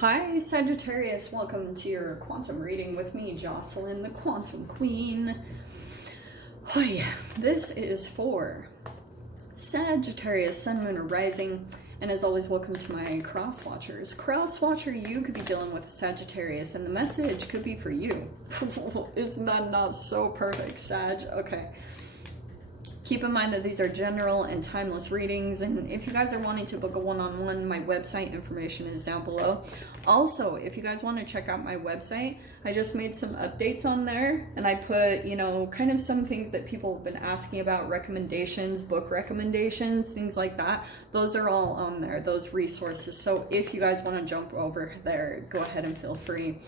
Hi Sagittarius, welcome to your quantum reading with me, Jocelyn, the Quantum Queen. Hi, this is for Sagittarius, Sun, Moon, or Rising, and as always, welcome to my cross watchers. Cross watcher, you could be dealing with a Sagittarius, and the message could be for you. Isn't that not so perfect, Sag? Okay. Keep in mind that these are general and timeless readings, and if you guys are wanting to book a one-on-one, my website information is down below. Also, if you guys want to check out my website, I just made some updates on there, and I put, kind of some things that people have been asking about, recommendations, book recommendations, things like that. Those are all on there, those resources. So if you guys want to jump over there, go ahead and feel free.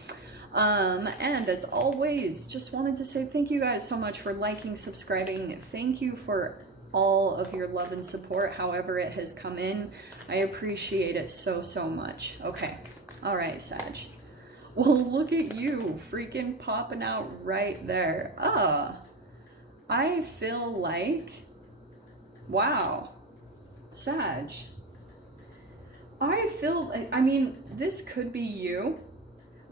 And as always, just wanted to say thank you guys so much for liking, subscribing. Thank you for all of your love and support, however it has come in. I appreciate it so much. Okay, all right, Sag. Well, look at you freaking popping out right there. I feel like, wow, Sag. I mean, this could be you.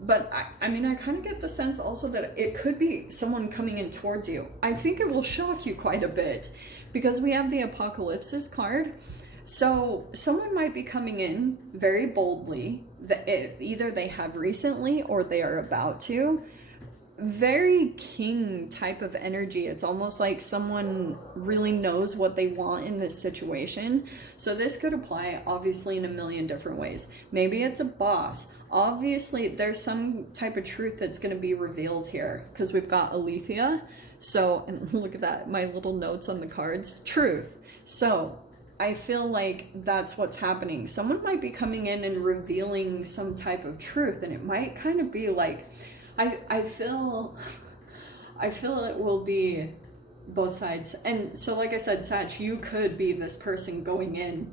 But I mean, I kind of get the sense also that it could be someone coming in towards you. I think it will shock you quite a bit because we have the Apocalypse card. So someone might be coming in very boldly, that either they have recently or they are about to. Very king type of energy. It's almost like someone really knows what they want in this situation. So this could apply obviously in a million different ways. Maybe it's a boss. Obviously there's some type of truth that's going to be revealed here because we've got Alethea. So, and look at that, my little notes on the cards. Truth. So I feel like that's what's happening. Someone might be coming in and revealing some type of truth, and it might kind of be like, I feel it will be both sides. And so like I said, Sag, you could be this person going in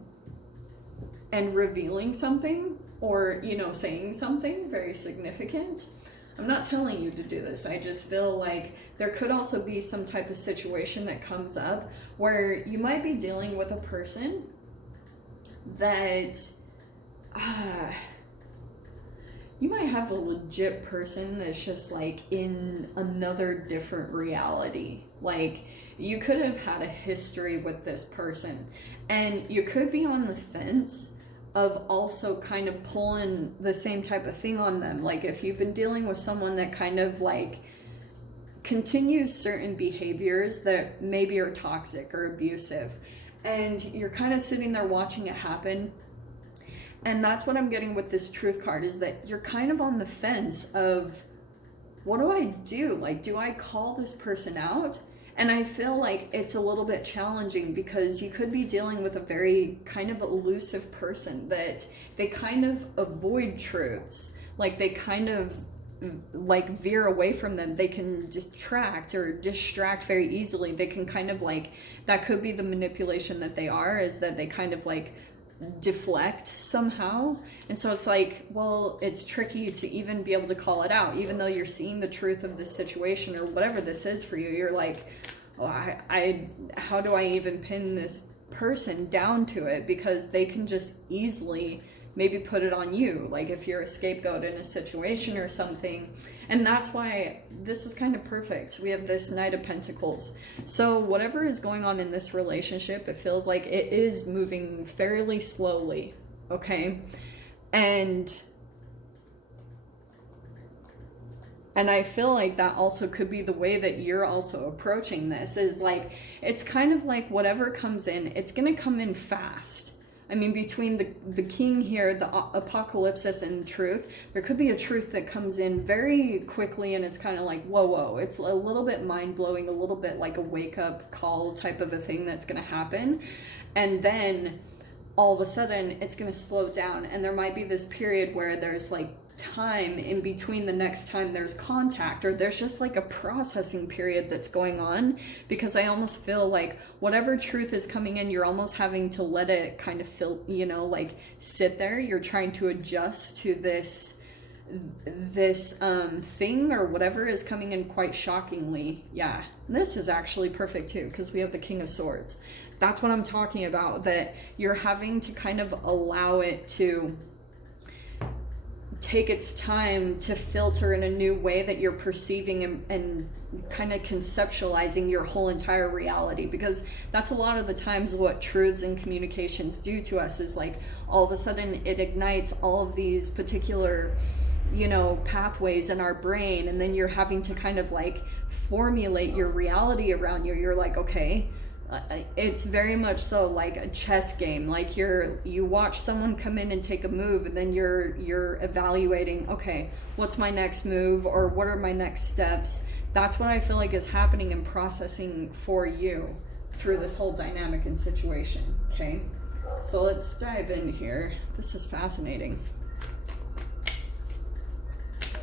and revealing something or, saying something very significant. I'm not telling you to do this. I just feel like there could also be some type of situation that comes up where you might be dealing with a person that you might have a legit person that's just like in another different reality. Like you could have had a history with this person and you could be on the fence of also kind of pulling the same type of thing on them. Like if you've been dealing with someone that kind of like continues certain behaviors that maybe are toxic or abusive, and you're kind of sitting there watching it happen. And that's what I'm getting with this truth card, is that you're kind of on the fence of, what do I do? Like, do I call this person out? And I feel like it's a little bit challenging because you could be dealing with a very kind of elusive person that they kind of avoid truths. Like they kind of like veer away from them. They can distract very easily. They can kind of like, that could be the manipulation that they are, is that they kind of like deflect somehow. And so it's like, well, it's tricky to even be able to call it out, even though you're seeing the truth of this situation or whatever this is for you. You're like, oh, how do I even pin this person down to it? Because they can just easily maybe put it on you, like if you're a scapegoat in a situation or something. And that's why this is kind of perfect. We have this Knight of Pentacles. So whatever is going on in this relationship, it feels like it is moving fairly slowly, okay? And I feel like that also could be the way that you're also approaching this, is like, it's kind of like whatever comes in, it's gonna come in fast. I mean, between the king here, the Apocalypse and truth, there could be a truth that comes in very quickly, and it's kind of like, whoa. It's a little bit mind-blowing, a little bit like a wake-up call type of a thing that's going to happen. And then all of a sudden, it's going to slow down, and there might be this period where there's like time in between the next time there's contact, or there's just like a processing period that's going on, because I almost feel like whatever truth is coming in, you're almost having to let it kind of feel, like sit there. You're trying to adjust to this thing or whatever is coming in quite shockingly. Yeah, this is actually perfect too, because we have the King of Swords. That's what I'm talking about, that you're having to kind of allow it to take its time to filter in a new way that you're perceiving and kind of conceptualizing your whole entire reality, because that's a lot of the times what truths and communications do to us, is like all of a sudden it ignites all of these particular, you know, pathways in our brain, and then you're having to kind of like formulate your reality around you. You're like, okay, it's very much so like a chess game. Like you watch someone come in and take a move, and then you're evaluating, okay, what's my next move, or what are my next steps. That's what I feel like is happening and processing for you through this whole dynamic and situation. Okay, so let's dive in here. This is fascinating.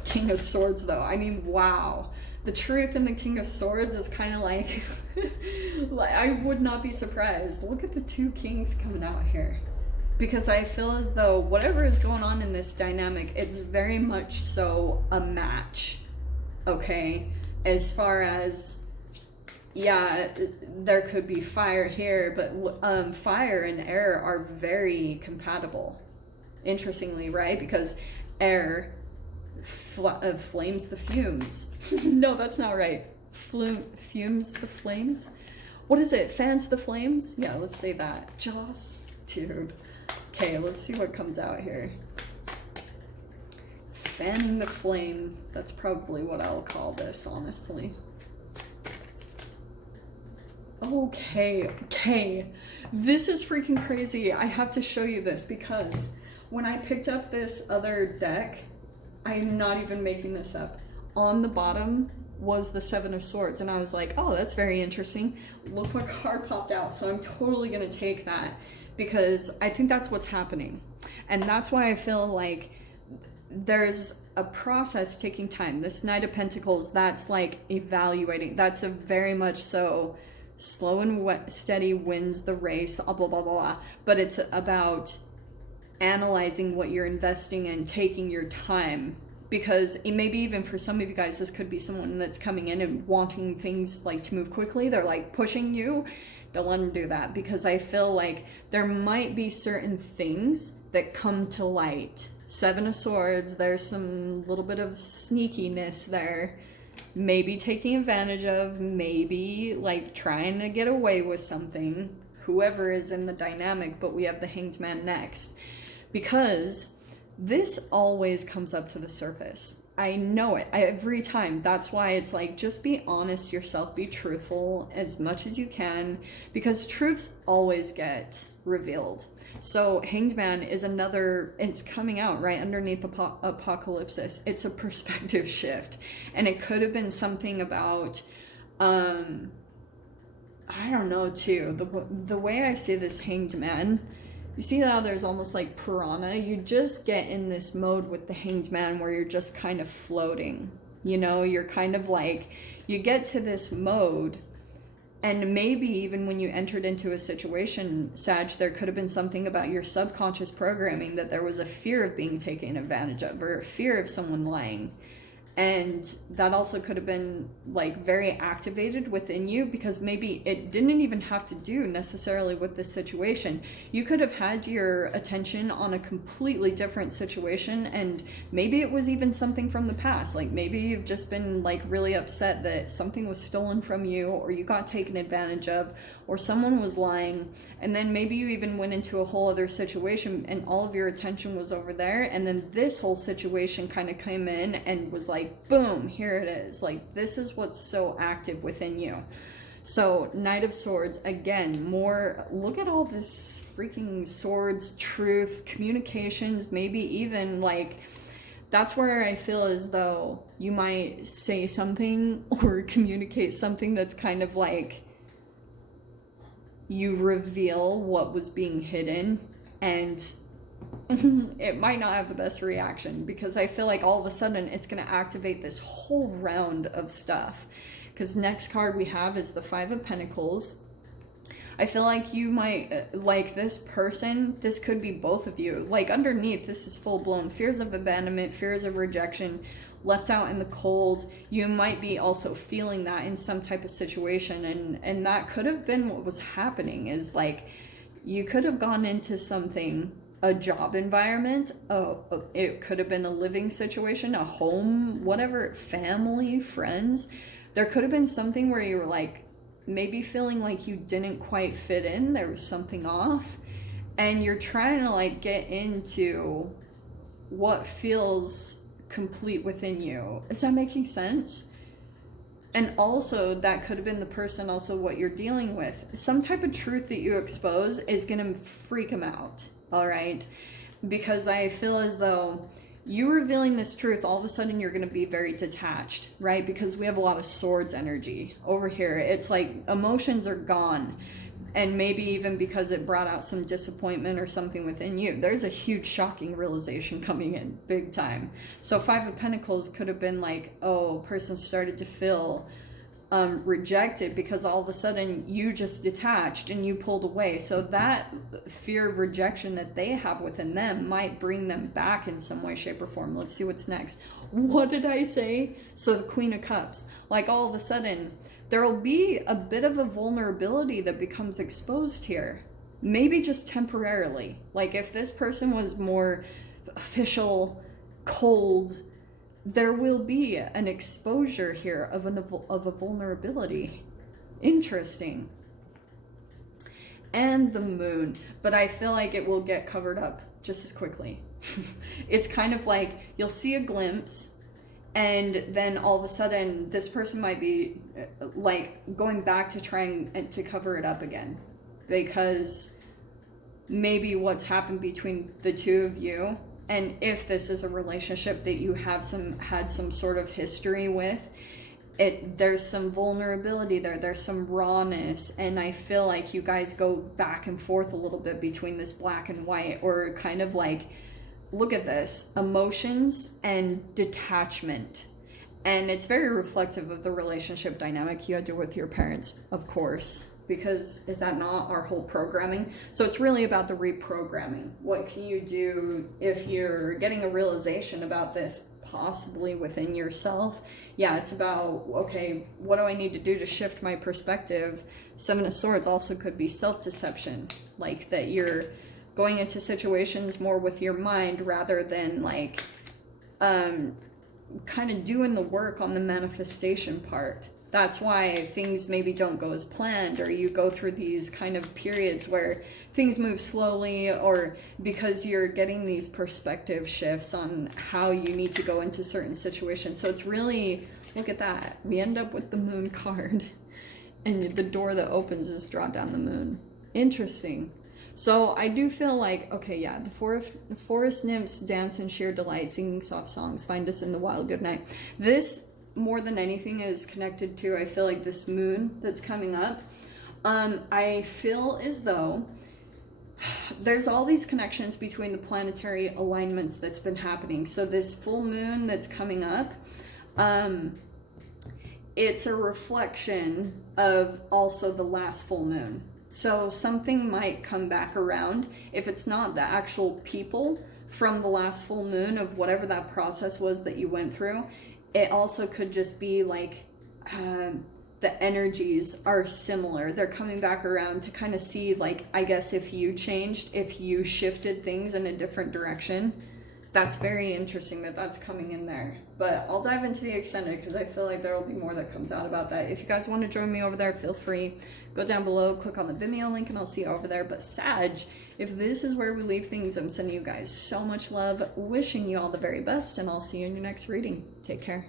King of Swords, though, I mean, wow. The truth in the King of Swords is kind of like, I would not be surprised. Look at the two kings coming out here. Because I feel as though whatever is going on in this dynamic, it's very much so a match. Okay? As far as, yeah, there could be fire here, but fire and air are very compatible. Interestingly, right? Because air flames the fumes. No, that's not right. Fumes the flames? What is it? Fans the flames? Yeah, let's say that. Joss? Dude. Okay, let's see what comes out here. Fanning the flame. That's probably what I'll call this, honestly. Okay. This is freaking crazy. I have to show you this, because when I picked up this other deck, I'm not even making this up, on the bottom was the Seven of Swords, and I was like, oh, that's very interesting. Look what card popped out. So I'm totally gonna take that, because I think that's what's happening. And that's why I feel like there's a process taking time. This Knight of Pentacles, that's like evaluating. That's a very much so slow and steady wins the race, blah, blah, blah, blah. But it's about analyzing what you're investing in, taking your time, because it maybe even for some of you guys, this could be someone that's coming in and wanting things like to move quickly. They're like pushing you. Don't let them do that, because I feel like there might be certain things that come to light. Seven of Swords, there's some little bit of sneakiness there, maybe taking advantage of, maybe like trying to get away with something, whoever is in the dynamic. But we have the Hanged Man next, because this always comes up to the surface. I know it every time. That's why it's like, just be honest yourself, be truthful as much as you can, because truths always get revealed. So Hanged Man is another, it's coming out right underneath Apocalypsis. It's a perspective shift, and it could have been something about I don't know too, the way I see this Hanged Man. You see how there's almost like piranha? You just get in this mode with the Hanged Man where you're just kind of floating. You know, you're kind of like, you get to this mode, and maybe even when you entered into a situation, Sag, there could have been something about your subconscious programming that there was a fear of being taken advantage of, or a fear of someone lying. And that also could have been like very activated within you, because maybe it didn't even have to do necessarily with this situation. You could have had your attention on a completely different situation, and maybe it was even something from the past. Like maybe you've just been like really upset that something was stolen from you, or you got taken advantage of, or someone was lying. And then maybe you even went into a whole other situation and all of your attention was over there, and then this whole situation kind of came in and was like, boom, here it is. Like, this is what's so active within you. So Knight of Swords, again, more, look at all this freaking swords, truth, communications, maybe even like, that's where I feel as though you might say something or communicate something that's kind of like, you reveal what was being hidden, and it might not have the best reaction, because I feel like all of a sudden it's going to activate this whole round of stuff. Because next card we have is the Five of Pentacles. I feel like you might, like this person, this could be both of you. Like underneath, this is full-blown fears of abandonment, fears of rejection, left out in the cold. You might be also feeling that in some type of situation, and that could have been what was happening, is like you could have gone into something a job environment, it could have been a living situation, a home, whatever, family, friends. There could have been something where you were like maybe feeling like you didn't quite fit in, there was something off, and you're trying to like get into what feels complete within you. Is that making sense? And also, that could have been the person, also what you're dealing with. Some type of truth that you expose is going to freak them out, all right? Because I feel as though you revealing this truth, all of a sudden you're going to be very detached, right? Because we have a lot of swords energy over here. It's like emotions are gone. And maybe even because it brought out some disappointment or something within you. There's a huge shocking realization coming in, big time. So Five of Pentacles could have been like, oh, person started to feel rejected because all of a sudden you just detached and you pulled away. So that fear of rejection that they have within them might bring them back in some way, shape, or form. Let's see what's next. What did I say? So the Queen of Cups, like all of a sudden, there will be a bit of a vulnerability that becomes exposed here. Maybe just temporarily. Like if this person was more official, cold, there will be an exposure here of a vulnerability. Interesting. And the Moon. But I feel like it will get covered up just as quickly. It's kind of like you'll see a glimpse, and then all of a sudden this person might be like going back to trying to cover it up again, because maybe what's happened between the two of you, and if this is a relationship that you have had some sort of history with, there's some vulnerability there's some rawness, and I feel like you guys go back and forth a little bit between this black and white, or kind of like, look at this, emotions and detachment. And it's very reflective of the relationship dynamic you had to with your parents, of course, because is that not our whole programming? So it's really about the reprogramming. What can you do if you're getting a realization about this possibly within yourself? Yeah, it's about, okay, what do I need to do to shift my perspective? Seven of Swords also could be self-deception, like that you're going into situations more with your mind rather than like kind of doing the work on the manifestation part. That's why things maybe don't go as planned, or you go through these kind of periods where things move slowly, or because you're getting these perspective shifts on how you need to go into certain situations. So it's really, look at that. We end up with the Moon card, and the door that opens is draw down the Moon. Interesting. So I do feel like, okay, yeah, the forest nymphs dance in sheer delight, singing soft songs, find us in the wild, good night. This, more than anything, is connected to, I feel like, this moon that's coming up. I feel as though there's all these connections between the planetary alignments that's been happening. So this full moon that's coming up, it's a reflection of also the last full moon. So something might come back around. If it's not the actual people from the last full moon of whatever that process was that you went through, it also could just be like the energies are similar. They're coming back around to kind of see, like, I guess if you changed, if you shifted things in a different direction. That's very interesting that that's coming in there. But I'll dive into the extended because I feel like there will be more that comes out about that. If you guys want to join me over there, feel free. Go down below, click on the Vimeo link, and I'll see you over there. But Sag, if this is where we leave things, I'm sending you guys so much love, wishing you all the very best, and I'll see you in your next reading. Take care.